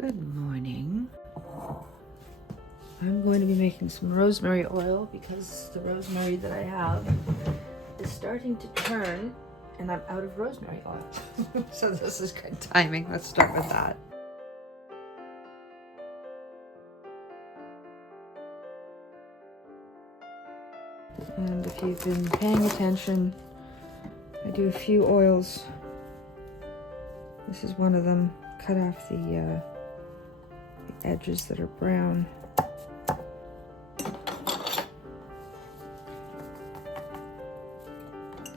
Good morning. I'm going to be making some rosemary oil because the rosemary that I have is starting to turn and I'm out of rosemary oil. So this is good timing. Let's start with that. And if you've been paying attention, I do a few oils. This is one of them. Cut off the edges that are brown.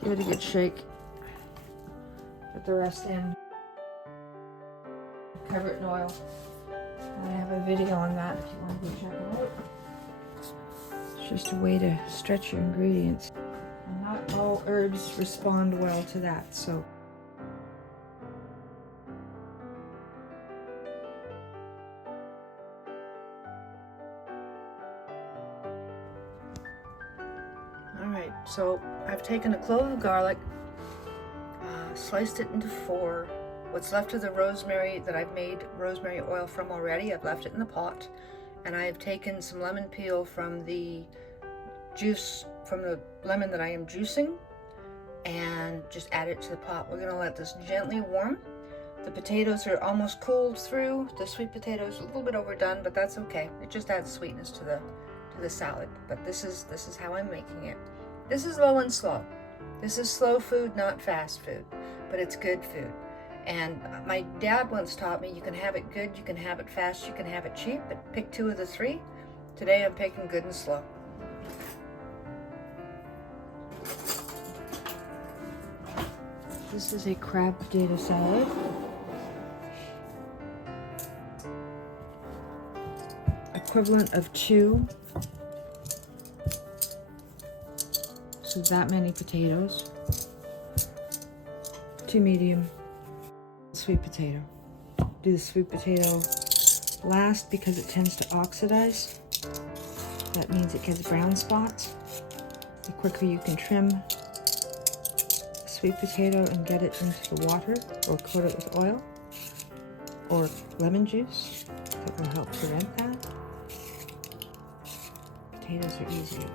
Give it a good shake. Put the rest in. Cover it in oil. And I have a video on that if you want to go check it out. It's just a way to stretch your ingredients. And not all herbs respond well to that, so. Alright, so I've taken a clove of garlic, sliced it into 4. What's left of the rosemary that I've made rosemary oil from already, I've left it in the pot. And I've taken some lemon peel from the juice from the lemon that I am juicing and just add it to the pot. We're going to let this gently warm. The potatoes are almost cooled through. The sweet potatoes a little bit overdone, but that's okay. It just adds sweetness to the salad. But this is how I'm making it. This is low and slow. This is slow food, not fast food, but it's good food. And my dad once taught me you can have it good, you can have it fast, you can have it cheap, but pick 2 of the 3. Today I'm picking good and slow. This is a crab potato salad. Equivalent of 2. So that many potatoes. 2 medium. Sweet potato. Do the sweet potato last because it tends to oxidize. That means it gets brown spots. The quicker you can trim a sweet potato and get it into the water or coat it with oil or lemon juice, that will help prevent that. Potatoes are easier.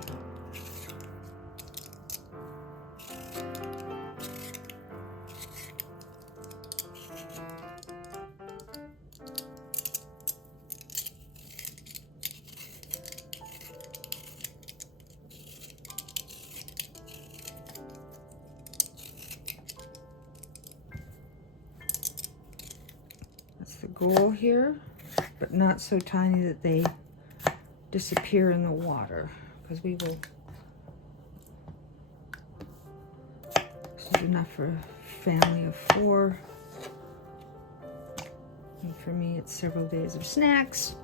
The goal here, but not so tiny that they disappear in the water, because we will. This is enough for a family of 4, and for me it's several days of snacks.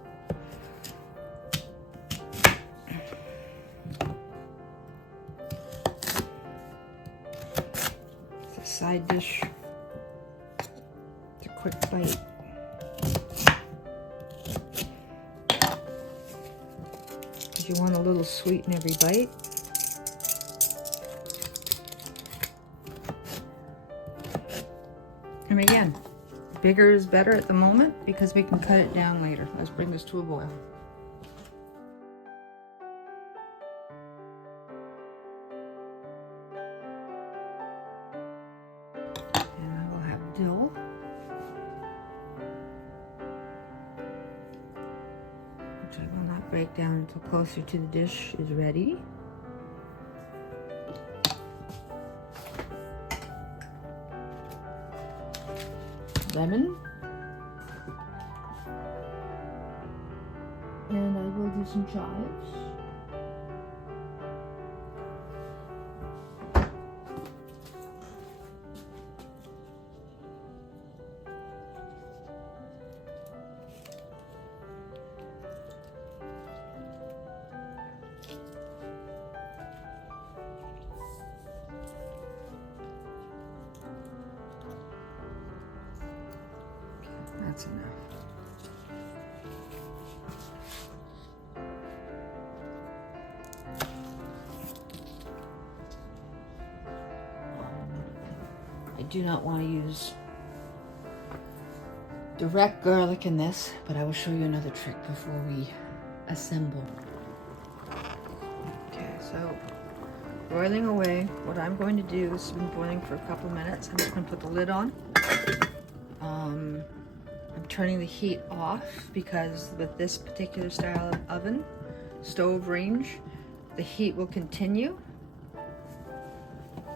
It's a side dish. It's a quick bite. You want a little sweet in every bite. And again, bigger is better at the moment because we can cut it down later. Let's bring this to a boil. And I will have dill. Which I will not break down until closer to the dish is ready. Lemon. And I will do some chives. That's enough. I do not want to use direct garlic in this, but I will show you another trick before we assemble. Okay, so boiling away. What I'm going to do, this has been boiling for a couple of minutes. I'm just going to put the lid on. I'm turning the heat off because with this particular style of oven, stove range, the heat will continue.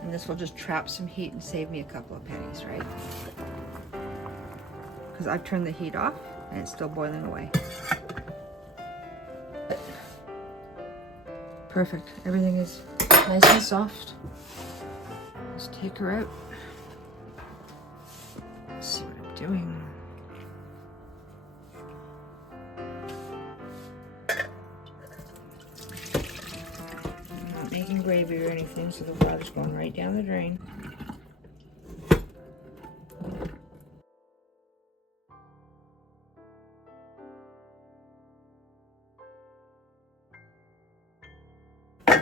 And this will just trap some heat and save me a couple of pennies, right? Because I've turned the heat off and it's still boiling away. Perfect. Everything is nice and soft. Let's take her out. Let's see what I'm doing. I'm not making gravy or anything, so the water's going right down the drain.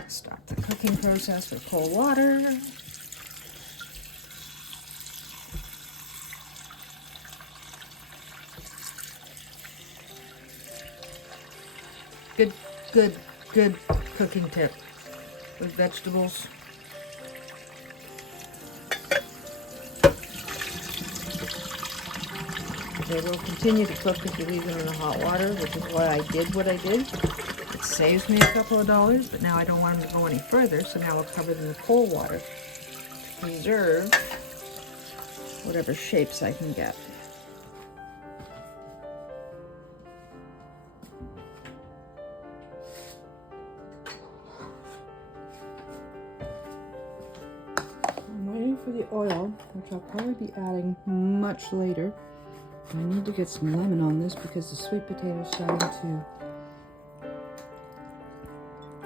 Stop the cooking process with cold water. Good cooking tip with vegetables. They will continue to cook if you leave them in the hot water, which is why I did what I did. It saves me a couple of dollars, but now I don't want them to go any further, so now I'll cover them in cold water to preserve whatever shapes I can get. I'm waiting for the oil, which I'll probably be adding much later. I need to get some lemon on this because the sweet potato is starting to...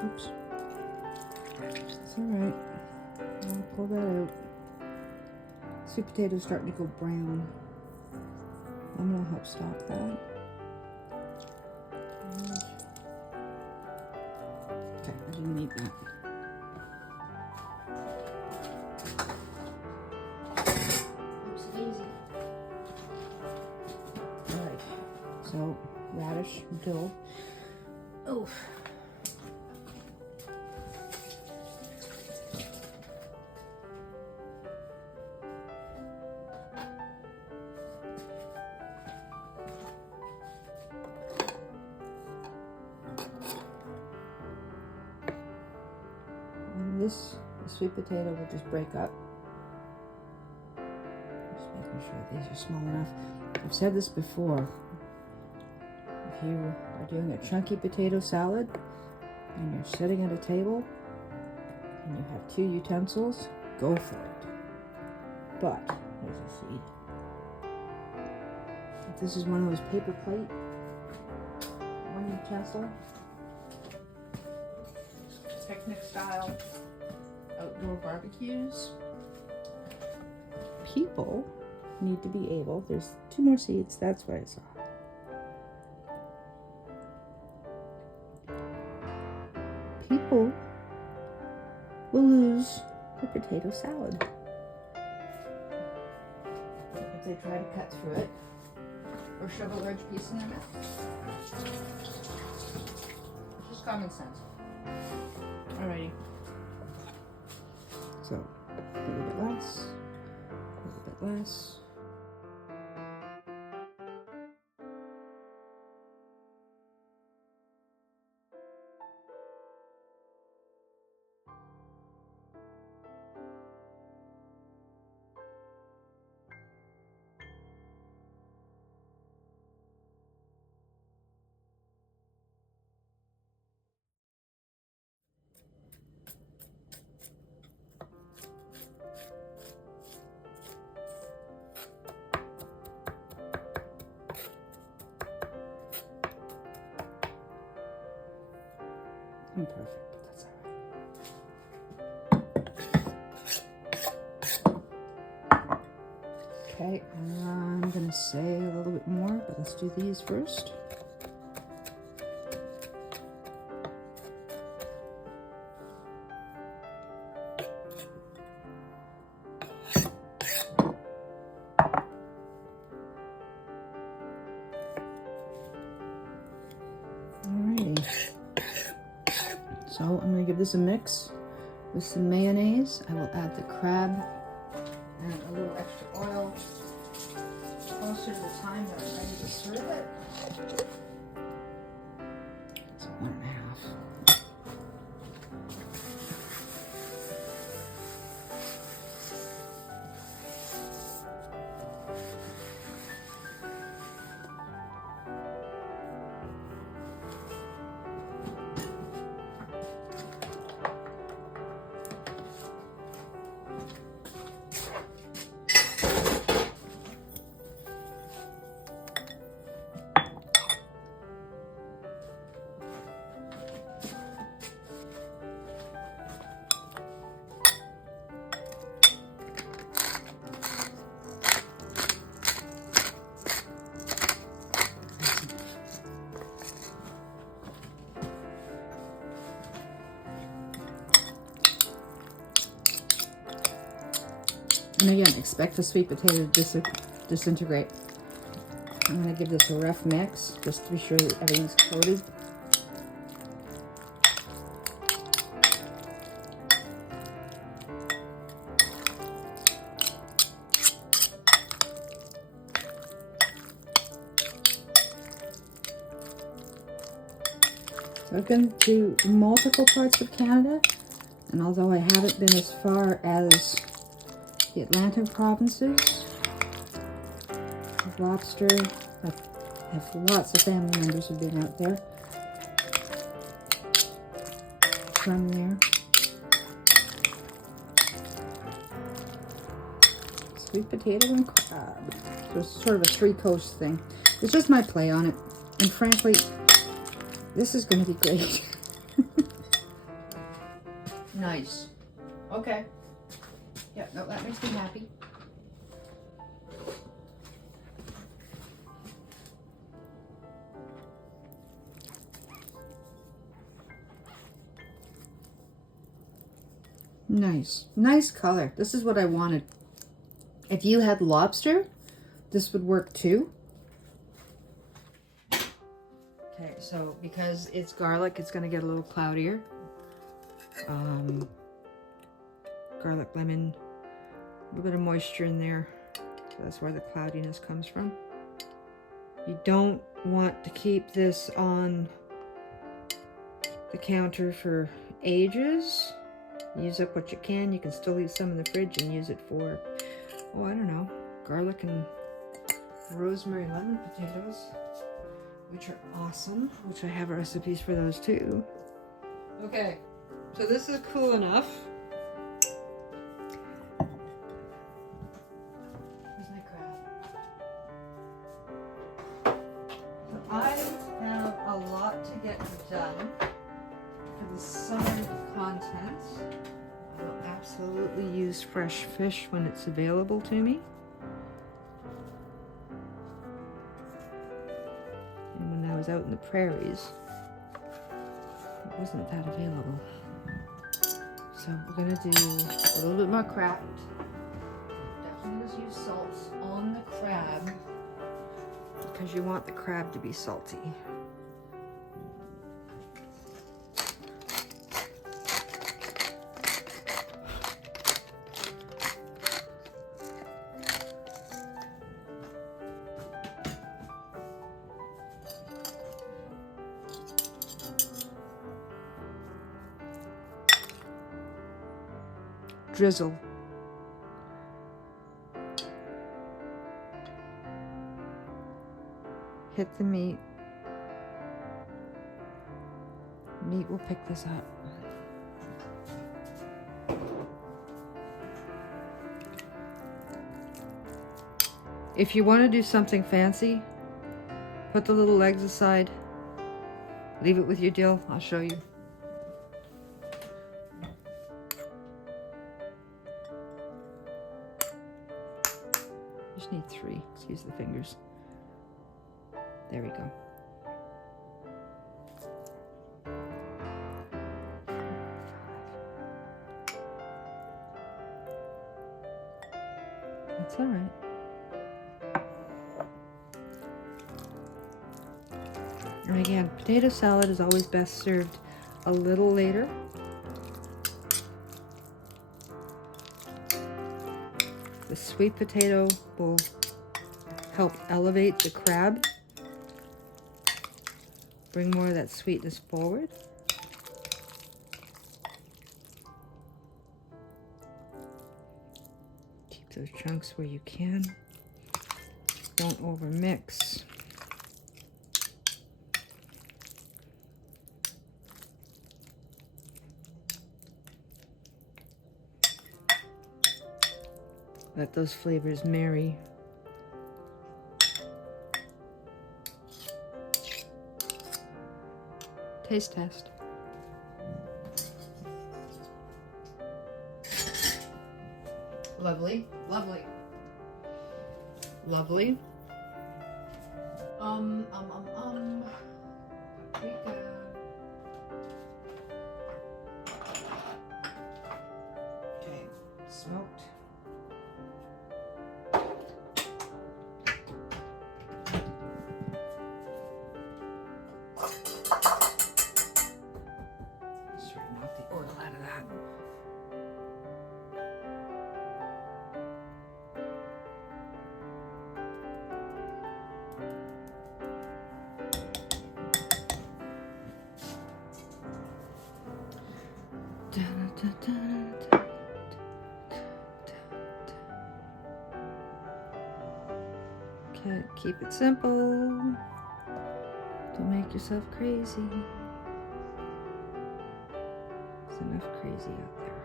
Oops. It's alright. I'll pull that out. Sweet potato is starting to go brown. Lemon will help stop that. Okay, I didn't need that. So, radish, dill. Oh. And this, the sweet potato will just break up. Just making sure these are small enough. I've said this before. If you are doing a chunky potato salad and you're sitting at a table and you have 2 utensils, go for it. But, there's a seed. If this is one of those paper plate, 1 utensil, picnic style outdoor barbecues, people need to be able, there's 2 more seeds, that's what I saw. People will lose their potato salad if they try to cut through it or shove a large piece in their mouth. Just common sense. Alrighty. So, a little bit less, a little bit less. Imperfect, but that's alright. Okay, I'm gonna say a little bit more, but let's do these first. So I'm going to give this a mix with some mayonnaise. I will add the crab and a little extra oil closer to the time that I'm ready to serve it. So 1.5. And again, expect the sweet potato to disintegrate. I'm going to give this a rough mix just to be sure that everything's coated. So I've been to multiple parts of Canada, and although I haven't been as far as the Atlantic provinces of lobster, I have lots of family members who've been out there from there. Sweet potato and crab. So it's sort of a three-coast thing. It's just my play on it. And frankly, this is going to be great. Nice. Okay. Yeah, no, that makes me happy. Nice. Nice color. This is what I wanted. If you had lobster, this would work too. Okay, so because it's garlic, it's going to get a little cloudier. Garlic, lemon, a little bit of moisture in there. So that's where the cloudiness comes from. You don't want to keep this on the counter for ages. Use up what you can. You can still leave some in the fridge and use it for, oh, I don't know, garlic and rosemary lemon potatoes, which are awesome, which I have recipes for those too. Okay, so this is cool enough. Where's my crab? So I have a lot to get done for the summer content. I will absolutely use fresh fish when it's available to me. And when I was out in the prairies, it wasn't that available. So we're gonna do a little bit more crab. Definitely use salt on the crab because you want the crab to be salty. Drizzle. Hit the meat. Meat will pick this up. If you want to do something fancy, put the little legs aside. Leave it with your dill. I'll show you. Just need 3. Excuse the fingers. There we go. That's all right. And again, potato salad is always best served a little later. The sweet potato will help elevate the crab, bring more of that sweetness forward. Keep those chunks where you can. Don't over mix. Let those flavors marry. Taste test. Lovely, lovely, lovely. Paprika. Okay, smoked. Straighten out the oil out of that. Okay, keep it simple. Don't make yourself crazy. There's enough crazy out there.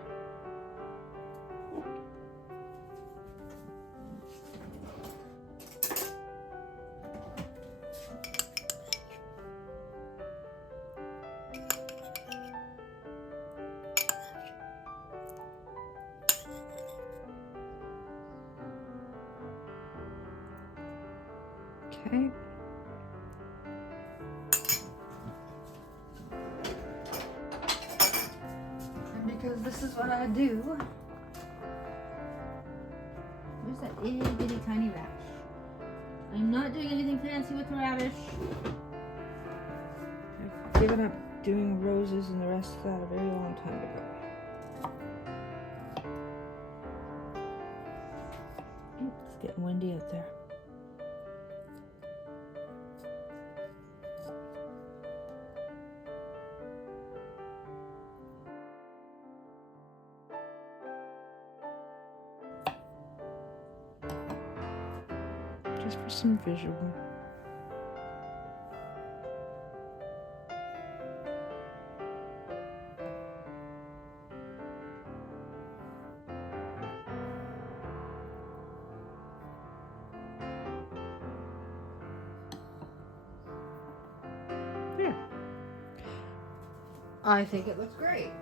Okay. And because this is what I do, there's that itty bitty tiny radish. I'm not doing anything fancy with the radish. I've given up doing roses and the rest of that a very long time ago. Ooh, it's getting windy out there. Just for some visual. There. I think it looks great.